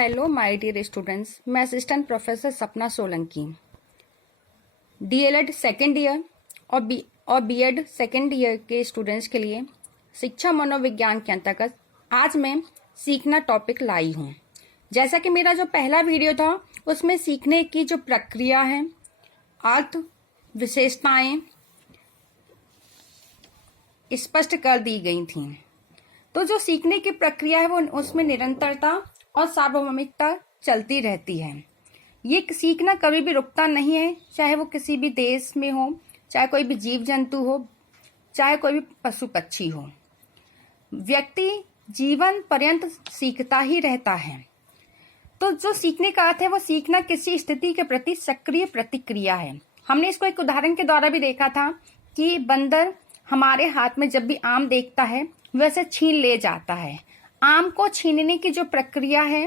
Hello my dear students, मैं assistant professor सपना Solanki DElEd second year और बीएड सेकेंड ईयर के स्टूडेंट्स के लिए शिक्षा मनोविज्ञान के अंतर्गत आज मैं सीखना टॉपिक लाई हूँ। जैसा कि मेरा जो पहला वीडियो था उसमें सीखने की जो प्रक्रिया है, अर्थ, विशेषताएं स्पष्ट कर दी गई थी। तो जो सीखने की प्रक्रिया है वो उसमें निरंतरता और सार्वभौमिकता चलती रहती है। ये सीखना कभी भी रुकता नहीं है, चाहे वो किसी भी देश में हो, चाहे कोई भी जीव जंतु हो, चाहे कोई भी पशु पक्षी हो। व्यक्ति जीवन पर्यंत सीखता ही रहता है। तो जो सीखने का अर्थ है वो सीखना किसी स्थिति के प्रति सक्रिय प्रतिक्रिया है। हमने इसको एक उदाहरण के द्वारा भी देखा था कि बंदर हमारे हाथ में जब भी आम देखता है वैसे छीन ले जाता है। आम को छीनने की जो प्रक्रिया है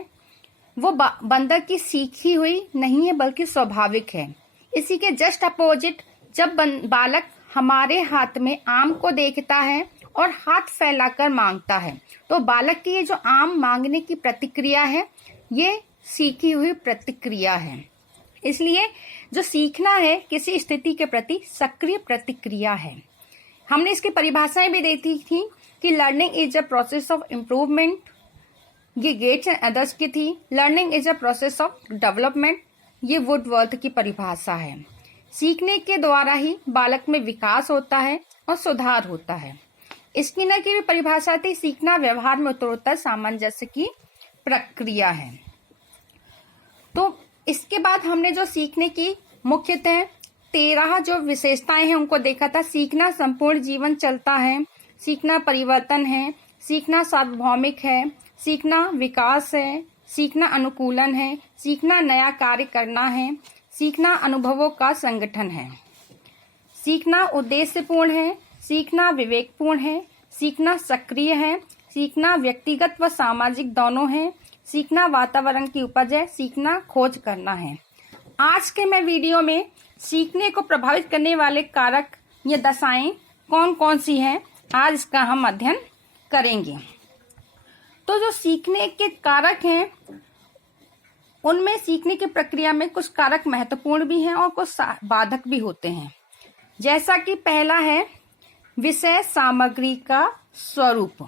वो बंदर की सीखी हुई नहीं है बल्कि स्वाभाविक है। इसी के जस्ट अपोजिट जब बालक हमारे हाथ में आम को देखता है और हाथ फैलाकर मांगता है तो बालक की ये जो आम मांगने की प्रतिक्रिया है ये सीखी हुई प्रतिक्रिया है। इसलिए जो सीखना है किसी स्थिति के प्रति सक्रिय प्रतिक्रिया है। हमने इसकी परिभाषाएं भी देखी थी कि learning is a process of improvement, ये गेट्स एंड अदर्स की थी। Learning is a process of development, ये वुडवर्थ की परिभाषा है। सीखने के द्वारा ही बालक में विकास होता है और सुधार होता है। स्किनर की भी परिभाषा थी, सीखना व्यवहार में उत्तरोत्तर सामंजस्य की प्रक्रिया है। तो इसके बाद हमने जो सीखने की मुख्यतः 13 जो विशेषताएं हैं उनको देखा था। सीखना संपूर्ण जीवन चलता है, सीखना परिवर्तन है, सीखना सार्वभौमिक है, सीखना विकास है, सीखना अनुकूलन है, सीखना नया कार्य करना है, सीखना अनुभवों का संगठन है, सीखना उद्देश्यपूर्ण है, सीखना विवेकपूर्ण है, सीखना सक्रिय है, सीखना व्यक्तिगत व सामाजिक दोनों है, सीखना वातावरण की उपज है, सीखना खोज करना है। आज के मैं वीडियो में सीखने को प्रभावित करने वाले कारक या दशाएं कौन कौन सी हैं, आज इसका हम अध्ययन करेंगे। तो जो सीखने के कारक हैं उनमें सीखने की प्रक्रिया में कुछ कारक महत्वपूर्ण भी हैं और कुछ बाधक भी होते हैं। जैसा कि पहला है विषय सामग्री का स्वरूप।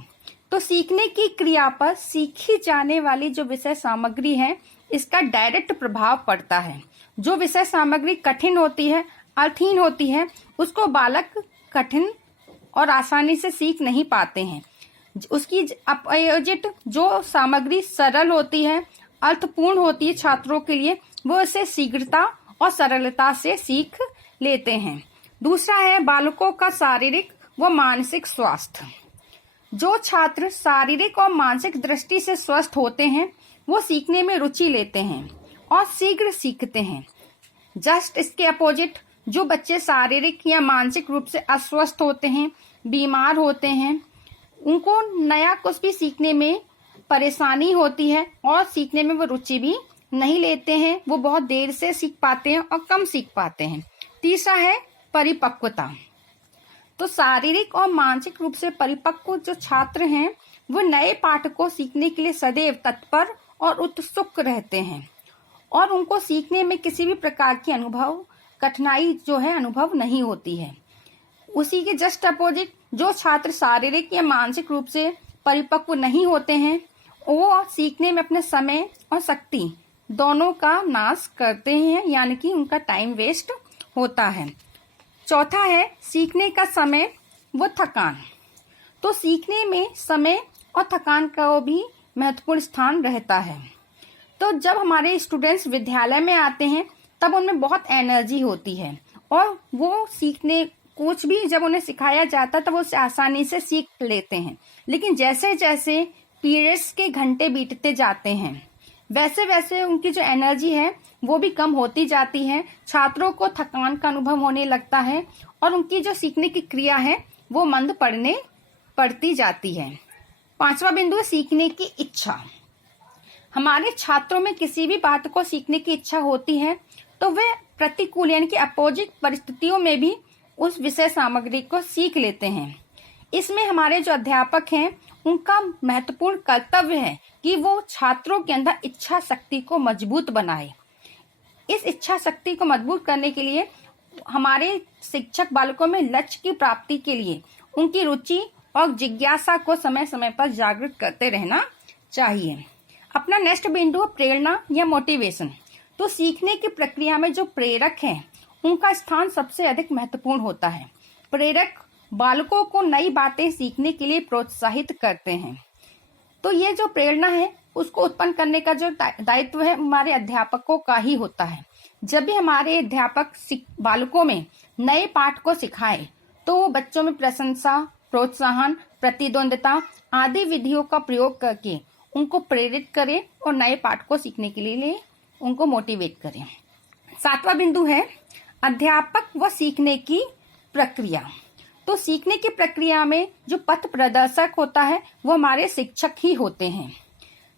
तो सीखने की क्रिया पर सीखी जाने वाली जो विषय सामग्री है इसका डायरेक्ट प्रभाव पड़ता है। जो विषय सामग्री कठिन होती है, अर्थहीन होती है, उसको बालक कठिन और आसानी से सीख नहीं पाते हैं। उसकी अपोजिट जो सामग्री सरल होती है, अर्थपूर्ण होती है छात्रों के लिए, वो इसे शीघ्रता और सरलता से सीख लेते हैं। दूसरा है बालकों का शारीरिक व मानसिक स्वास्थ्य। जो छात्र शारीरिक और मानसिक दृष्टि से स्वस्थ होते हैं वो सीखने में रुचि लेते हैं और शीघ्र सीखते हैं। जस्ट इसके अपोजिट जो बच्चे शारीरिक या मानसिक रूप से अस्वस्थ होते हैं, बीमार होते हैं, उनको नया कुछ भी सीखने में परेशानी होती है और सीखने में वो रुचि भी नहीं लेते हैं। वो बहुत देर से सीख पाते हैं और कम सीख पाते हैं। तीसरा है परिपक्वता। तो शारीरिक और मानसिक रूप से परिपक्व जो छात्र हैं वो नए पाठ को सीखने के लिए सदैव तत्पर और उत्सुक रहते हैं और उनको सीखने में किसी भी प्रकार की कठिनाई जो है अनुभव नहीं होती है। उसी के जस्ट अपोजिट जो छात्र शारीरिक या मानसिक रूप से परिपक्व नहीं होते हैं वो सीखने में अपने समय और शक्ति दोनों का नाश करते हैं, यानी कि उनका टाइम वेस्ट होता है। चौथा है सीखने का समय व थकान। तो सीखने में समय और थकान का भी महत्वपूर्ण स्थान रहता है। तो जब हमारे स्टूडेंट्स विद्यालय में आते हैं तब उनमें बहुत एनर्जी होती है और वो सीखने कुछ भी जब उन्हें सिखाया जाता है तब वो आसानी से सीख लेते हैं। लेकिन जैसे जैसे पीरियड्स के घंटे बीतते जाते हैं वैसे वैसे उनकी जो एनर्जी है वो भी कम होती जाती है। छात्रों को थकान का अनुभव होने लगता है और उनकी जो सीखने की क्रिया है वो मंद पड़ती जाती है। पांचवा बिंदु है सीखने की इच्छा। हमारे छात्रों में किसी भी बात को सीखने की इच्छा होती है तो वे प्रतिकूल यानी कि अपोजिट परिस्थितियों में भी उस विषय सामग्री को सीख लेते हैं। इसमें हमारे जो अध्यापक हैं उनका महत्वपूर्ण कर्तव्य है कि वो छात्रों के अंदर इच्छा शक्ति को मजबूत बनाए। इस इच्छा शक्ति को मजबूत करने के लिए हमारे शिक्षक बालकों में लक्ष्य की प्राप्ति के लिए उनकी रुचि और जिज्ञासा को समय समय पर जागृत करते रहना चाहिए। अपना नेक्स्ट बिंदु है प्रेरणा या मोटिवेशन। तो सीखने की प्रक्रिया में जो प्रेरक हैं उनका स्थान सबसे अधिक महत्वपूर्ण होता है। प्रेरक बालकों को नई बातें सीखने के लिए प्रोत्साहित करते हैं। तो ये जो प्रेरणा है उसको उत्पन्न करने का जो दायित्व है हमारे अध्यापकों का ही होता है। जब भी हमारे अध्यापक बालकों में नए पाठ को सिखाएं तो वो बच्चों में प्रशंसा, प्रोत्साहन, प्रतिद्वंद्विता आदि विधियों का प्रयोग करके उनको प्रेरित करें और नए पाठ को सीखने के लिए उनको मोटिवेट करें। 7वां बिंदु है अध्यापक व सीखने की प्रक्रिया। तो सीखने की प्रक्रिया में जो पथ प्रदर्शक होता है वो हमारे शिक्षक ही होते हैं।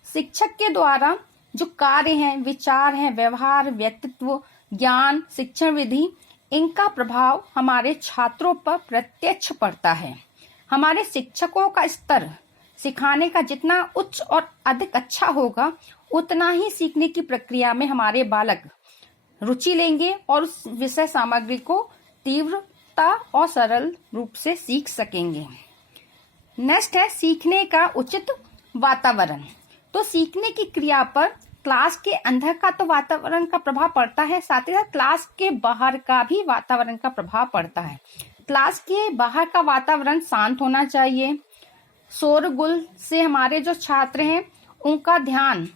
शिक्षक के द्वारा जो कार्य हैं, विचार हैं, व्यवहार, व्यक्तित्व, ज्ञान, शिक्षण विधि, इनका प्रभाव हमारे छात्रों पर प्रत्यक्ष पड़ता है। हमारे शिक्षकों का स्तर सिखाने का जितना उच्च और अधिक अच्छा होगा उतना ही सीखने की प्रक्रिया में हमारे बालक रुचि लेंगे और उस विषय सामग्री को तीव्रता और सरल रूप से सीख सकेंगे। नेक्स्ट है सीखने का उचित वातावरण। तो सीखने की क्रिया पर क्लास के अंदर का तो वातावरण का प्रभाव पड़ता है, साथ ही साथ क्लास के बाहर का भी वातावरण का प्रभाव पड़ता है। क्लास के बाहर का वातावरण शांत होना चाहिए। शोरगुल से हमारे जो छात्र हैं उनका ध्यान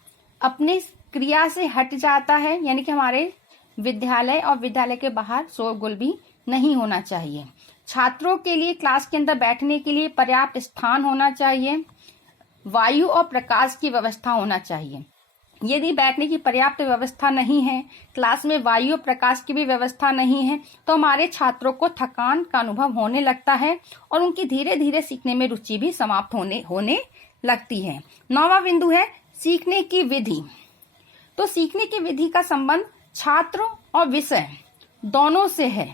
अपनी क्रिया से हट जाता है, यानी कि हमारे विद्यालय और विद्यालय के बाहर शोरगुल भी नहीं होना चाहिए। छात्रों के लिए क्लास के अंदर बैठने के लिए पर्याप्त स्थान होना चाहिए। वायु और प्रकाश की व्यवस्था होना चाहिए। यदि बैठने की पर्याप्त व्यवस्था नहीं है, क्लास में वायु और प्रकाश की भी व्यवस्था नहीं है, तो हमारे छात्रों को थकान का अनुभव होने लगता है और उनकी धीरे धीरे सीखने में रुचि भी समाप्त होने लगती है। 9वां बिंदु है सीखने की विधि। तो सीखने की विधि का संबंध छात्र और विषय दोनों से है।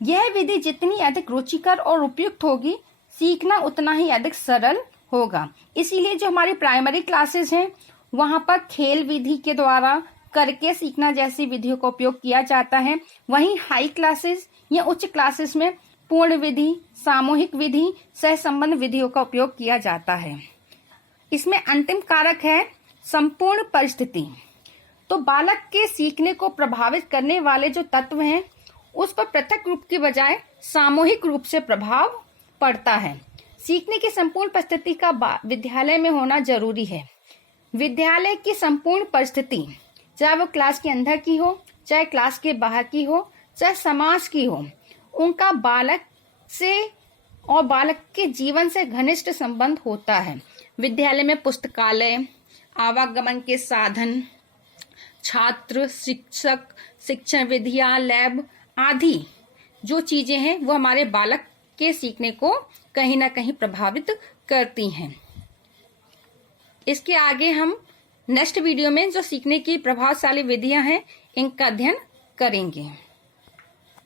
यह विधि जितनी अधिक रुचिकर और उपयुक्त होगी, सीखना उतना ही अधिक सरल होगा। इसीलिए जो हमारी प्राइमरी क्लासेस हैं वहां पर खेल विधि के द्वारा करके सीखना जैसी विधियों का उपयोग किया जाता है। वहीं हाई क्लासेस या उच्च क्लासेस में पूर्ण विधि, सामूहिक विधि, सहसंबंध विधियों का उपयोग किया जाता है। इसमें अंतिम कारक है संपूर्ण परिस्थिति। तो बालक के सीखने को प्रभावित करने वाले जो तत्व हैं उस पर पृथक रूप की बजाय सामूहिक रूप से प्रभाव पड़ता है। सीखने की संपूर्ण परिस्थिति का विद्यालय में होना जरूरी है। विद्यालय की संपूर्ण परिस्थिति, चाहे वो क्लास के अंदर की हो, चाहे क्लास के बाहर की हो, चाहे समाज की हो, उनका बालक से और बालक के जीवन से घनिष्ठ संबंध होता है। विद्यालय में पुस्तकालय, आवागमन के साधन, छात्र, शिक्षक, शिक्षण विधियां, लैब आदि जो चीजें हैं वो हमारे बालक के सीखने को कहीं ना कहीं प्रभावित करती हैं। इसके आगे हम नेक्स्ट वीडियो में जो सीखने की प्रभावशाली विधियां हैं इनका अध्ययन करेंगे।